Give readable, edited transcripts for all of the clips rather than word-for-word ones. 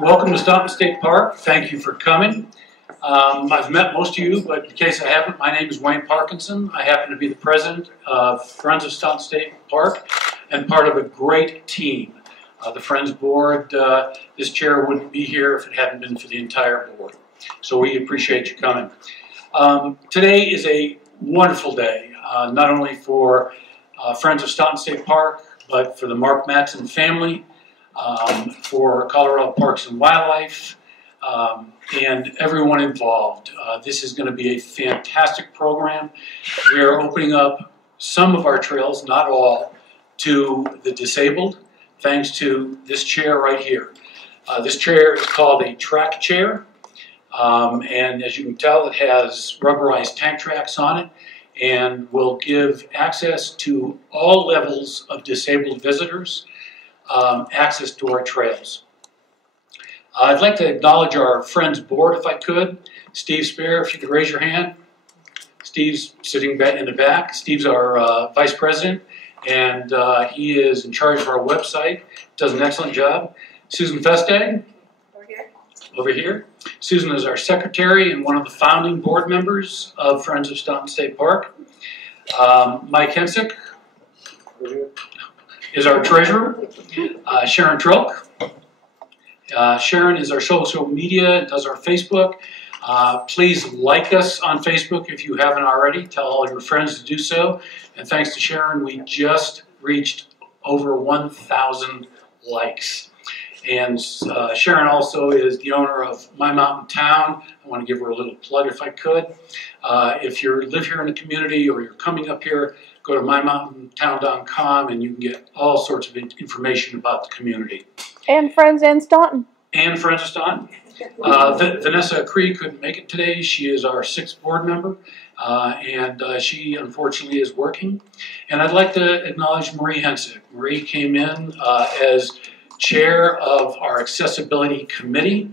Welcome to Staunton State Park. Thank you for coming. I've met most of you, but in case I haven't, my name is Wayne Parkinson. I happen to be the president of Friends of Staunton State Park and part of a great team. The Friends Board, this chair wouldn't be here if it hadn't been for the entire board. So we appreciate you coming. Today is a wonderful day, not only for Friends of Staunton State Park, but for the Mark Matson family, for Colorado Parks and Wildlife, and everyone involved. This is going to be a fantastic program. We are opening up some of our trails, not all, to the disabled, thanks to this chair right here. This chair is called a track chair, and as you can tell, it has rubberized tank tracks on it and will give access to all levels of disabled visitors, access to our trails. I'd like to acknowledge our Friends Board, if I could. Steve Spear, if you could raise your hand. Steve's sitting back in the back. Steve's our Vice President, and he is in charge of our website. Does an excellent job. Susan Festag, over here. Susan is our secretary and one of the founding board members of Friends of Staunton State Park. Mike Hensick is our treasurer. Sharon Trilk. Sharon is our social media, does our Facebook. Please like us on Facebook if you haven't already. Tell all your friends to do so. And thanks to Sharon, we just reached over 1,000 likes. And Sharon also is the owner of My Mountain Town. I want to give her a little plug if I could. If you live here in the community or you're coming up here, go to mymountaintown.com and you can get all sorts of information about the community. And Friends in Staunton. And Friends of Staunton. Vanessa Cree couldn't make it today. She is our 6th board member, and she unfortunately is working. And I'd like to acknowledge Marie Hensick. Marie came in as chair of our accessibility committee,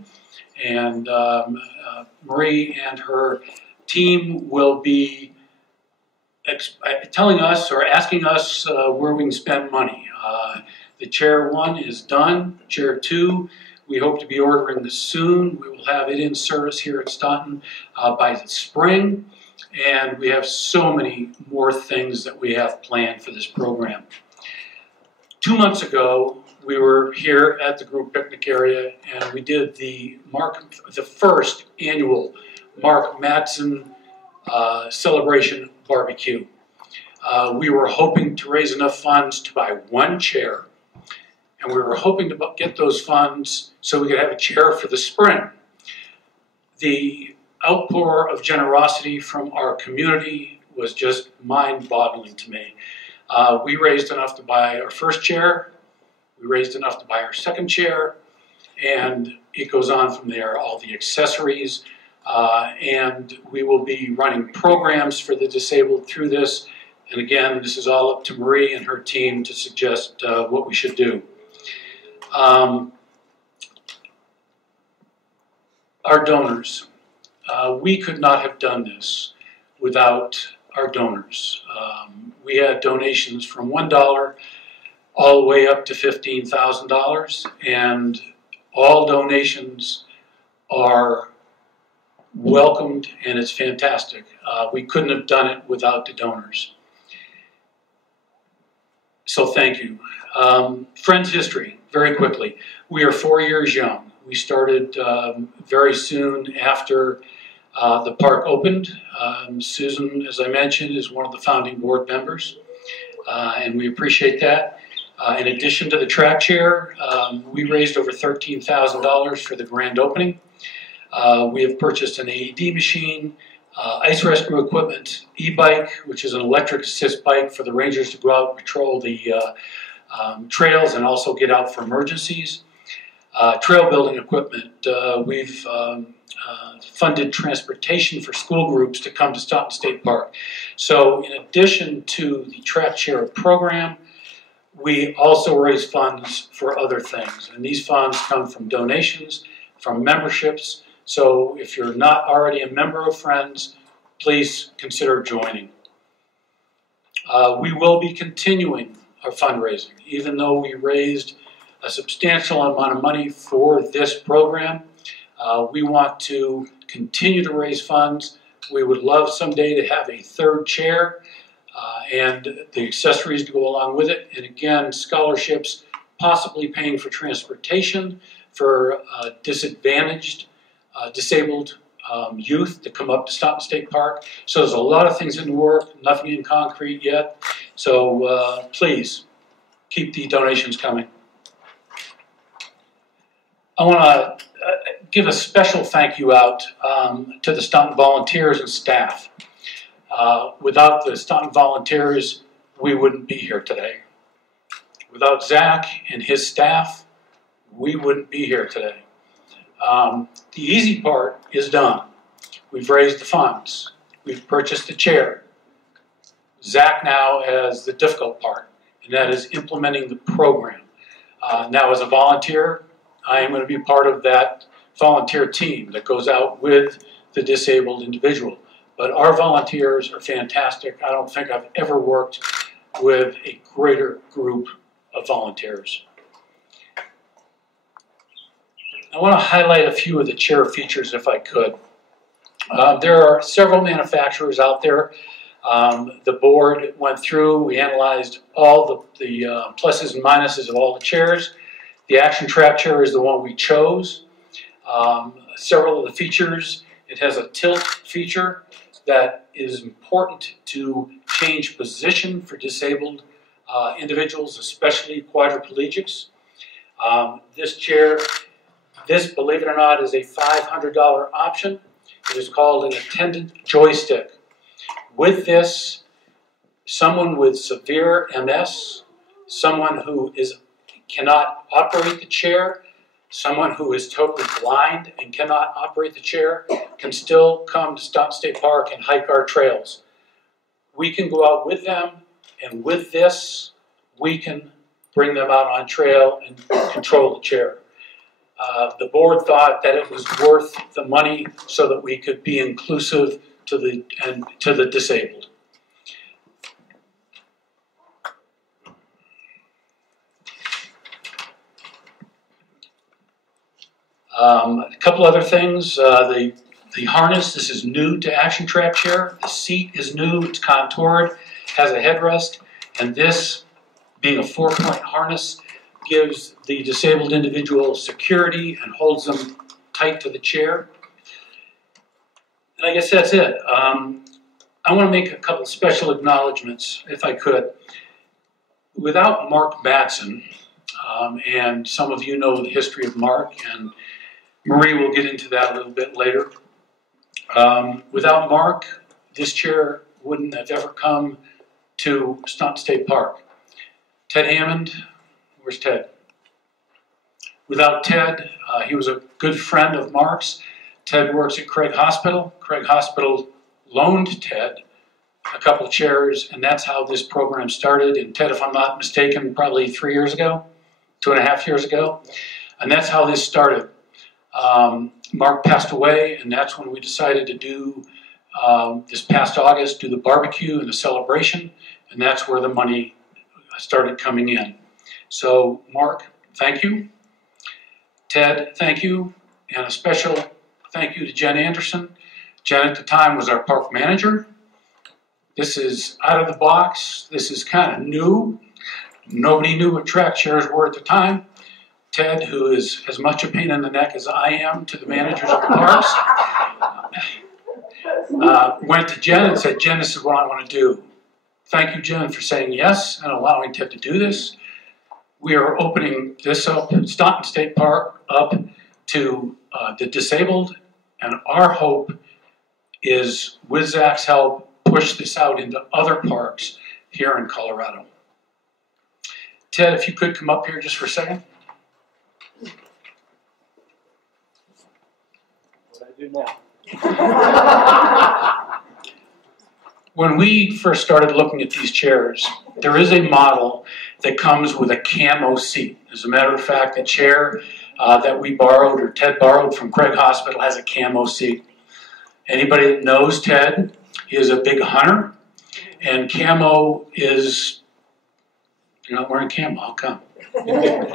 and Marie and her team will be telling us or asking us where we can spend money. The chair 1 is done. Chair 2, we hope to be ordering this soon. We will have it in service here at Staunton by the spring, and we have so many more things that we have planned for this program. 2 months ago, we were here at the group picnic area, and we did the first annual Mark Matson celebration barbecue. We were hoping to raise enough funds to buy 1 chair, and we were hoping to get those funds so we could have a chair for the spring. The outpour of generosity from our community was just mind-boggling to me. We raised enough to buy our first chair, we raised enough to buy our second chair, and it goes on from there, all the accessories, and we will be running programs for the disabled through this. And again, this is all up to Marie and her team to suggest what we should do. Our donors. We could not have done this without our donors. We had donations from $1 all the way up to $15,000, and all donations are welcomed, and it's fantastic. We couldn't have done it without the donors. So thank you. Friends history, very quickly. We are 4 years young. We started very soon after the park opened. Susan, as I mentioned, is one of the founding board members, and we appreciate that. In addition to the track chair, we raised over $13,000 for the grand opening. We have purchased an AED machine, ice rescue equipment, e-bike, which is an electric assist bike for the rangers to go out and patrol the trails and also get out for emergencies. Trail building equipment. We've funded transportation for school groups to come to Staunton State Park. So in addition to the track chair program, we also raise funds for other things. And these funds come from donations, from memberships. So if you're not already a member of Friends, please consider joining. We will be continuing our fundraising. Even though we raised a substantial amount of money for this program, we want to continue to raise funds. We would love someday to have a third chair and the accessories to go along with it. And again, scholarships, possibly paying for transportation for disadvantaged, disabled youth to come up to Staunton State Park. So there's a lot of things in the work, nothing in concrete yet. So please keep the donations coming. I want to give a special thank you out to the Staunton volunteers and staff. Without the Staunton volunteers, we wouldn't be here today. Without Zach and his staff, we wouldn't be here today. The easy part is done. We've raised the funds. We've purchased a chair. Zach now has the difficult part, and that is implementing the program. Now, as a volunteer, I am going to be part of that volunteer team that goes out with the disabled individual. But our volunteers are fantastic. I don't think I've ever worked with a greater group of volunteers. I want to highlight a few of the chair features if I could. There are several manufacturers out there. The board went through, we analyzed all the pluses and minuses of all the chairs. The Action Trap chair is the one we chose. Several of the features, it has a tilt feature that is important to change position for disabled individuals, especially quadriplegics. This chair, believe it or not, is a $500 option. It is called an attendant joystick. With this, someone with severe MS, someone who cannot operate the chair, someone who is totally blind and cannot operate the chair can still come to Staunton State Park and hike our trails. We can go out with them, and with this, we can bring them out on trail and control the chair. The board thought that it was worth the money so that we could be inclusive to the disabled. A couple other things. The harness, this is new to Action Trap chair. The seat is new, it's contoured, has a headrest, and this, being a 4-point harness, gives the disabled individual security and holds them tight to the chair. And I guess that's it. I want to make a couple special acknowledgments, if I could. Without Mark Batson, and some of you know the history of Mark, and Marie will get into that a little bit later. Without Mark, this chair wouldn't have ever come to Staunton State Park. Ted Hammond, where's Ted? Without Ted, he was a good friend of Mark's. Ted works at Craig Hospital. Craig Hospital loaned Ted a couple of chairs, and that's how this program started. And Ted, if I'm not mistaken, probably 3 years ago, 2.5 years ago. And that's how this started. Mark passed away, and that's when we decided to do, this past August, do the barbecue and the celebration, and that's where the money started coming in. So, Mark, thank you. Ted, thank you. And a special thank you to Jen Anderson. Jen at the time was our park manager. This is out of the box. This is kind of new. Nobody knew what track chairs were at the time. Ted, who is as much a pain in the neck as I am to the managers of the parks, went to Jen and said, Jen, this is what I want to do. Thank you, Jen, for saying yes and allowing Ted to do this. We are opening this up, Staunton State Park, up to the disabled, and our hope is, with Zach's help, push this out into other parks here in Colorado. Ted, if you could come up here just for a second. What do I do now? When we first started looking at these chairs, there is a model that comes with a camo seat. As a matter of fact, the chair that we borrowed, or Ted borrowed from Craig Hospital, has a camo seat. Anybody that knows Ted, he is a big hunter, and camo is You're not wearing camo, how come?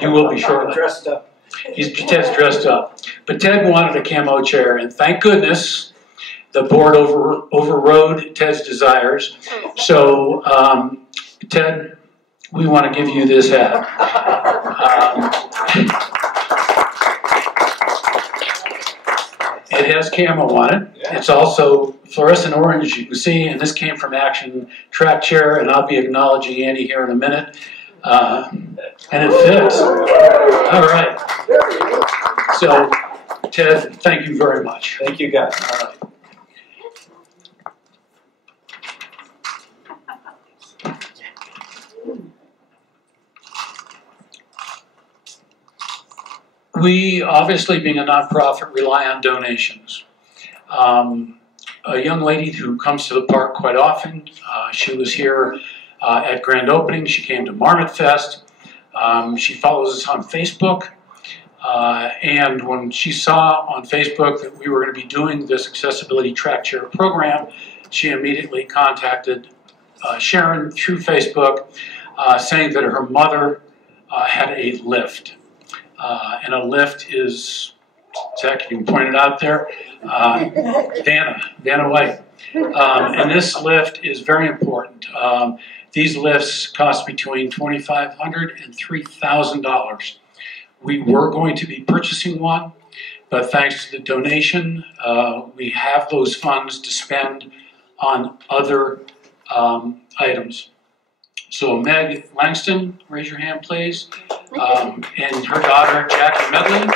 You will be shortly. Dressed up. Ted's dressed up. But Ted wanted a camo chair, and thank goodness the board overrode Ted's desires. So, Ted, we want to give you this hat. It has camo on it. Yeah. It's also fluorescent orange, you can see, and this came from Action Track Chair, and I'll be acknowledging Andy here in a minute. And it fits. All right. So, Ted, thank you very much. Thank you, guys. All right. We, obviously being a nonprofit, rely on donations. A young lady who comes to the park quite often, she was here at grand opening, she came to Marmot Fest, she follows us on Facebook, and when she saw on Facebook that we were going to be doing this accessibility track chair program, she immediately contacted Sharon through Facebook, saying that her mother had a lift. And a lift is, Zach, you can point it out there, Vanna White. And this lift is very important. These lifts cost between $2,500 and $3,000. We were going to be purchasing one, but thanks to the donation, we have those funds to spend on other items. So Meg Langston, raise your hand please, and her daughter Jackie Medley.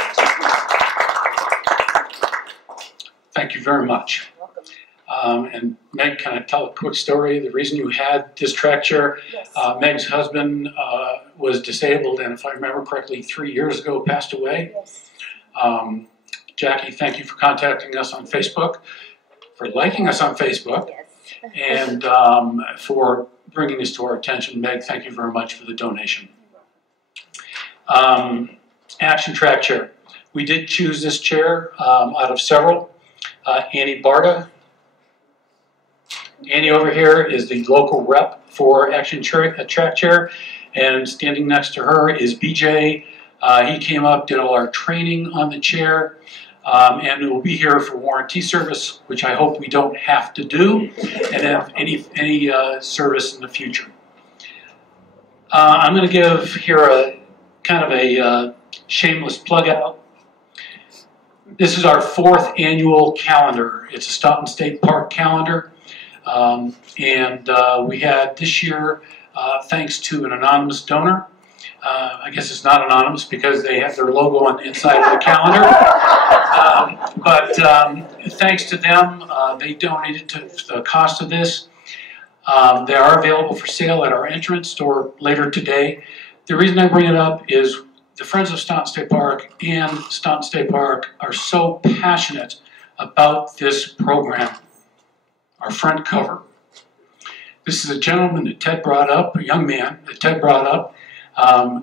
Thank you very much. And Meg, can I tell a quick story? The reason you had this track chair, yes. Meg's husband was disabled, and if I remember correctly, 3 years ago passed away. Yes. Jackie, thank you for contacting us on Facebook, for liking us on Facebook, yes. And for bringing this to our attention. Meg, thank you very much for the donation. Action Track Chair. We did choose this chair out of several. Annie Barta. Annie over here is the local rep for Action Track Chair, and standing next to her is BJ. He came up, did all our training on the chair, and will be here for warranty service, which I hope we don't have to do, and have any service in the future. I'm going to give here a kind of a shameless plug out. This is our 4th annual calendar. It's a Staunton State Park calendar. And we had this year, thanks to an anonymous donor. I guess it's not anonymous because they have their logo on the inside of the calendar. But thanks to them, they donated to the cost of this. They are available for sale at our entrance or later today. The reason I bring it up is the Friends of Staunton State Park and Staunton State Park are so passionate about this program. Our front cover. This is a gentleman that Ted brought up, a young man that Ted brought up.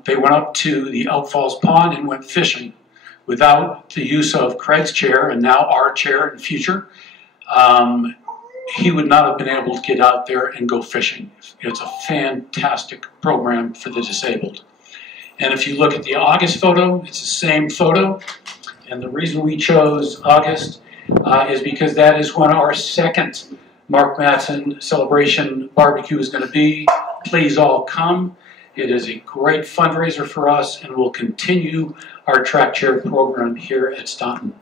They went up to the Outfalls Pond and went fishing without the use of Craig's chair and now our chair in the future. He would not have been able to get out there and go fishing. It's a fantastic program for the disabled. And if you look at the August photo, it's the same photo. And the reason we chose August is because that is when our second Mark Mattson celebration barbecue is going to be. Please all come. It is a great fundraiser for us, and we'll continue our track chair program here at Staunton.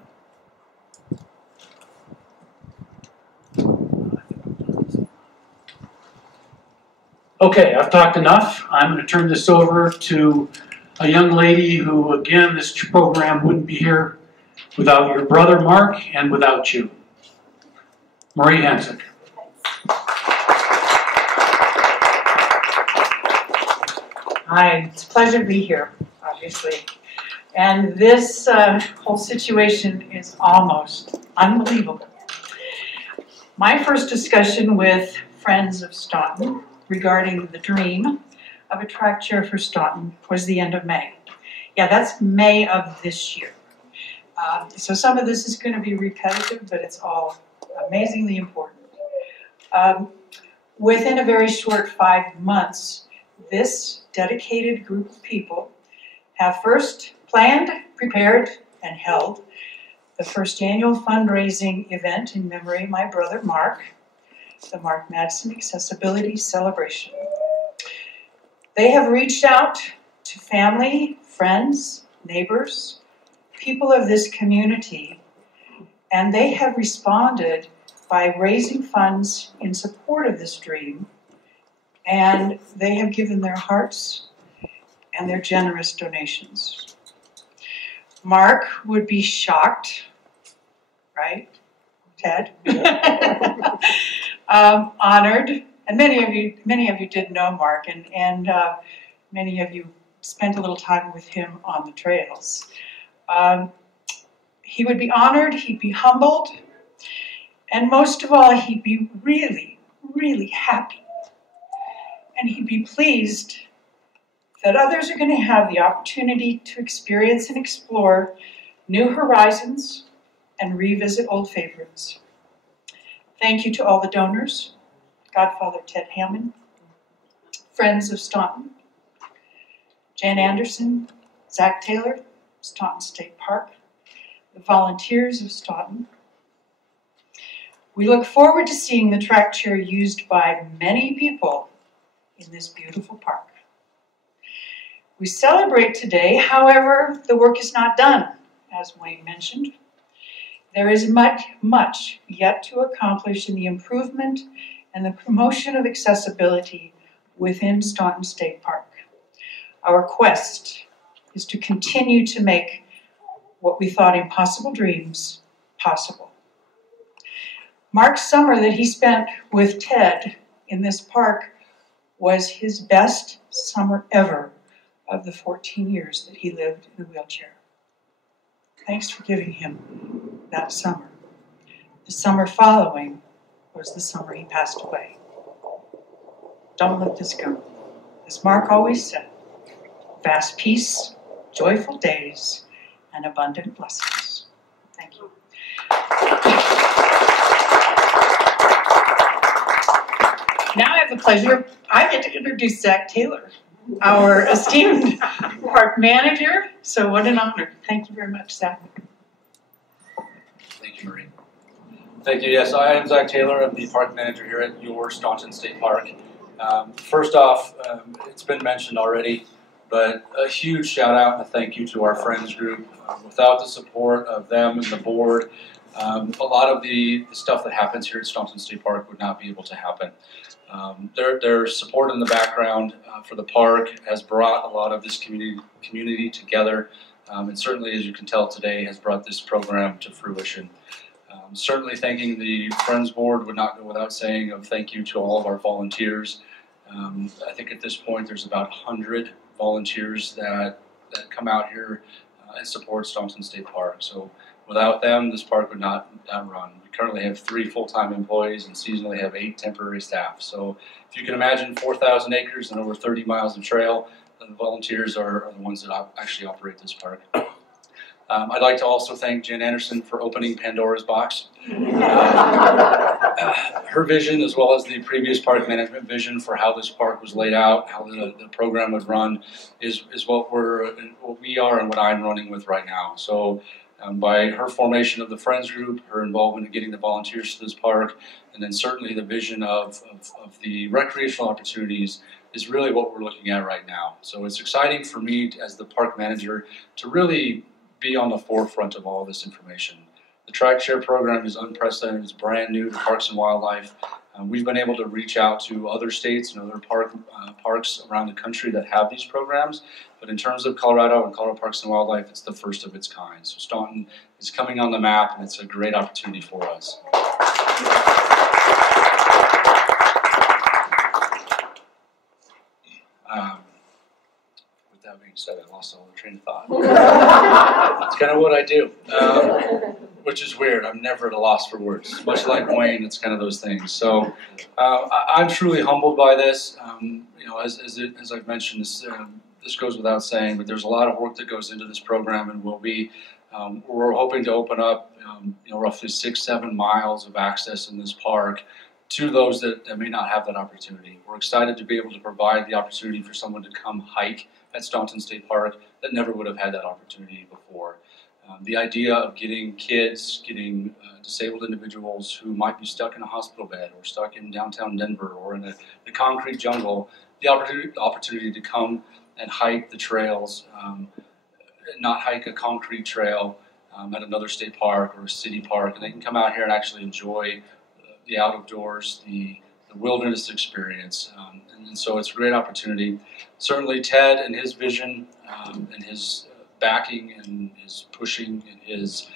Okay, I've talked enough. I'm going to turn this over to a young lady who, again, this program wouldn't be here without your brother, Mark, and without you. Marie Hansick. Hi, it's a pleasure to be here, obviously. And this whole situation is almost unbelievable. My first discussion with Friends of Staunton regarding the dream of a track chair for Staunton was the end of May. Yeah, that's May of this year. So some of this is going to be repetitive, but it's all amazingly important. Within a very short 5 months, this dedicated group of people have first planned, prepared, and held the first annual fundraising event in memory of my brother Mark, the Mark Madsen Accessibility Celebration. They have reached out to family, friends, neighbors, people of this community, and they have responded by raising funds in support of this dream, and they have given their hearts and their generous donations. Mark would be shocked, right, Ted? Honored, and many of you did know Mark, and many of you spent a little time with him on the trails. He would be honored, he'd be humbled, and most of all, he'd be really, really happy. And he'd be pleased that others are going to have the opportunity to experience and explore new horizons and revisit old favorites. Thank you to all the donors, Godfather Ted Hammond, Friends of Staunton, Jan Anderson, Zach Taylor, Staunton State Park, the volunteers of Staunton. We look forward to seeing the track chair used by many people in this beautiful park. We celebrate today, however, the work is not done, as Wayne mentioned. There is much yet to accomplish in the improvement and the promotion of accessibility within Staunton State Park. Our quest is to continue to make what we thought impossible dreams possible. Mark's summer that he spent with Ted in this park was his best summer ever of the 14 years that he lived in a wheelchair. Thanks for giving him that summer. The summer following was the summer he passed away. Don't let this go. As Mark always said, vast peace, joyful days, and abundant blessings. Thank you. Now I have the pleasure, I get to introduce Zach Taylor, our esteemed park manager. So what an honor. Thank you very much, Zach. Thank you, Marie. Thank you. Yes, I am Zach Taylor. I'm the park manager here at your Staunton State Park. First off, it's been mentioned already, but a huge shout out and a thank you to our friends group. Without the support of them and the board, a lot of the stuff that happens here at Staunton State Park would not be able to happen. Their support in the background for the park has brought a lot of this community together, and certainly, as you can tell today, has brought this program to fruition. Certainly thanking the Friends Board would not go without saying of thank you to all of our volunteers. I think at this point there's about 100 volunteers that come out here and support Staunton State Park. So without them, this park would not run. We currently have 3 full-time employees and seasonally have 8 temporary staff. So if you can imagine 4,000 acres and over 30 miles of trail, the volunteers are the ones that actually operate this park. I'd like to also thank Jan Anderson for opening Pandora's box. Her vision, as well as the previous park management vision for how this park was laid out, how the program would run, is what we are and what I'm running with right now. So by her formation of the Friends Group, her involvement in getting the volunteers to this park, and then certainly the vision of the recreational opportunities is really what we're looking at right now. So it's exciting for me as the park manager to really be on the forefront of all this information. The track share program is unprecedented. It's brand new to Parks and Wildlife. We've been able to reach out to other states and other parks around the country that have these programs. But in terms of Colorado and Colorado Parks and Wildlife, it's the first of its kind. So Staunton is coming on the map, and it's a great opportunity for us. With that being said, I lost all the train of thought. That's kind of what I do, which is weird. I'm never at a loss for words. Much like Wayne, it's kind of those things. So I'm truly humbled by this. As I've mentioned, this goes without saying, but there's a lot of work that goes into this program, and we're hoping to open up roughly 6-7 miles of access in this park to those that may not have that opportunity. We're excited to be able to provide the opportunity for someone to come hike at Staunton State Park that never would have had that opportunity before. The idea of getting kids, getting disabled individuals who might be stuck in a hospital bed or stuck in downtown Denver or in the concrete jungle, the opportunity to come and hike the trails, not hike a concrete trail at another state park or a city park, and they can come out here and actually enjoy the outdoors, the wilderness experience, and so it's a great opportunity. Certainly Ted and his vision and his backing and his pushing and his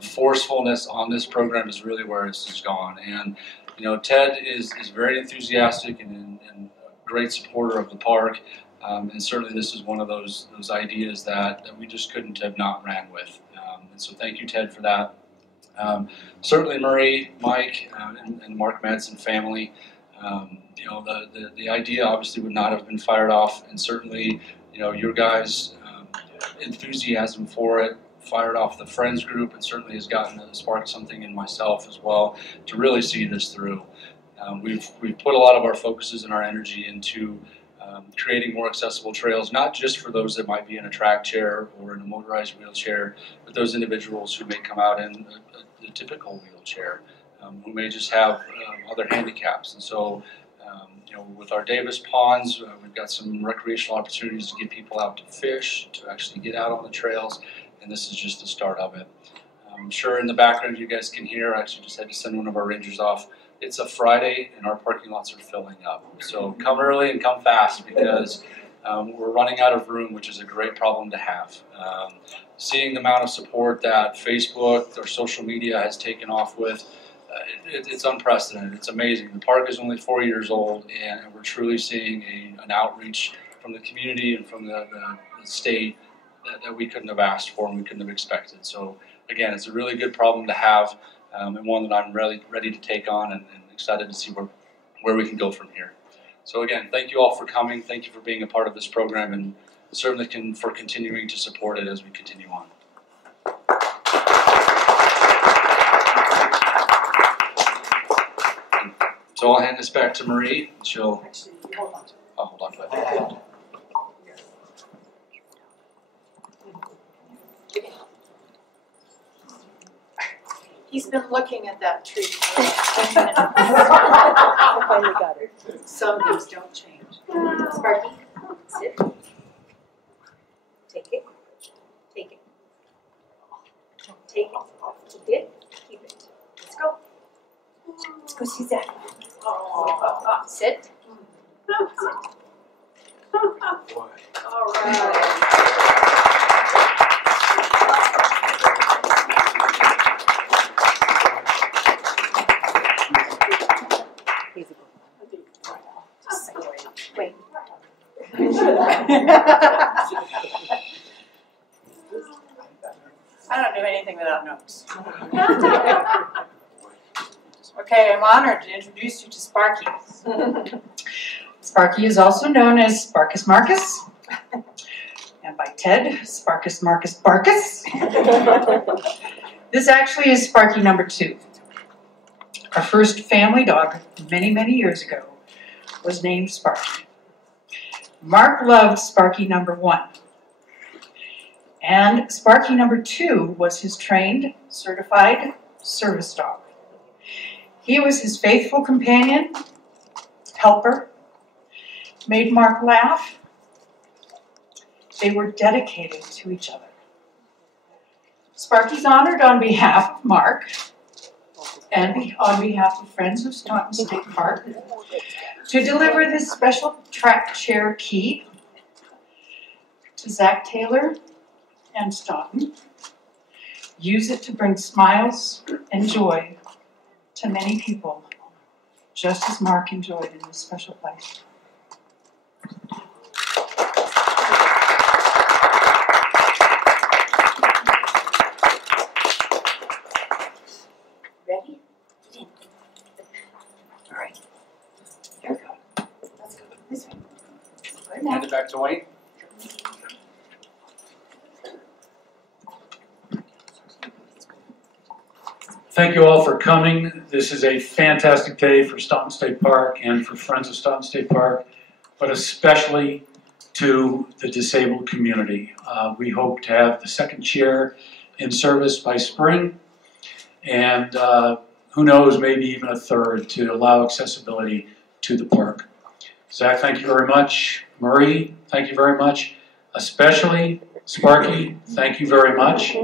forcefulness on this program is really where this has gone. And you know, Ted is very enthusiastic and a great supporter of the park, and certainly this is one of those ideas that we just couldn't have not ran with. And so thank you, Ted, for that. Certainly Marie, Mike, and Mark Madsen family. You know, the idea obviously would not have been fired off, and certainly, you know, your guys' enthusiasm for it fired off the Friends group, and certainly has sparked something in myself as well to really see this through. We've put a lot of our focuses and our energy into creating more accessible trails, not just for those that might be in a track chair or in a motorized wheelchair, but those individuals who may come out in a typical wheelchair, who may just have other handicaps. And so, you know, with our Davis ponds, we've got some recreational opportunities to get people out to fish, to actually get out on the trails, and this is just the start of it. I'm sure in the background you guys can hear, I actually just had to send one of our rangers off. It's a Friday and our parking lots are filling up. So come early and come fast, because we're running out of room, which is a great problem to have. Seeing the amount of support that Facebook or social media has taken off with, it's unprecedented. It's amazing. The park is only 4 years old, and we're truly seeing an outreach from the community and from the state that we couldn't have asked for and we couldn't have expected. So again, it's a really good problem to have, and one that I'm really ready to take on and excited to see where we can go from here. So again, thank you all for coming. Thank you for being a part of this program, and certainly for continuing to support it as we continue on. So I'll hand this back to Marie. She'll. I'll hold on to it. He's been looking at that tree. Some things don't change. Sparky, sit. Take it. Take it. Take it. Keep it. Keep it. Let's go. Let's go see Zach. Sit. Sit. All right. Wait. I don't do anything without notes. Okay, I'm honored to introduce you to Sparky. Sparky is also known as Sparkus Marcus, and by Ted, Sparkus Marcus Barkus. This actually is Sparky number 2. Our first family dog, many, many years ago, was named Sparky. Mark loved Sparky number 1. And Sparky number 2 was his trained, certified service dog. He was his faithful companion, helper, made Mark laugh. They were dedicated to each other. Sparky's honored on behalf of Mark and on behalf of Friends of Staunton State Park to deliver this special track chair key to Zach Taylor and Staunton. Use it to bring smiles and joy to many people, just as Mark enjoyed in this special place. Ready? All right. Here we go. Let's go this way. Right now. Hand it back to Wayne. Thank you all for coming. This is a fantastic day for Staunton State Park and for Friends of Staunton State Park, but especially to the disabled community. We hope to have the second chair in service by spring, and who knows, maybe even a third, to allow accessibility to the park. Zach, thank you very much. Marie, thank you very much. Especially Sparky, thank you very much.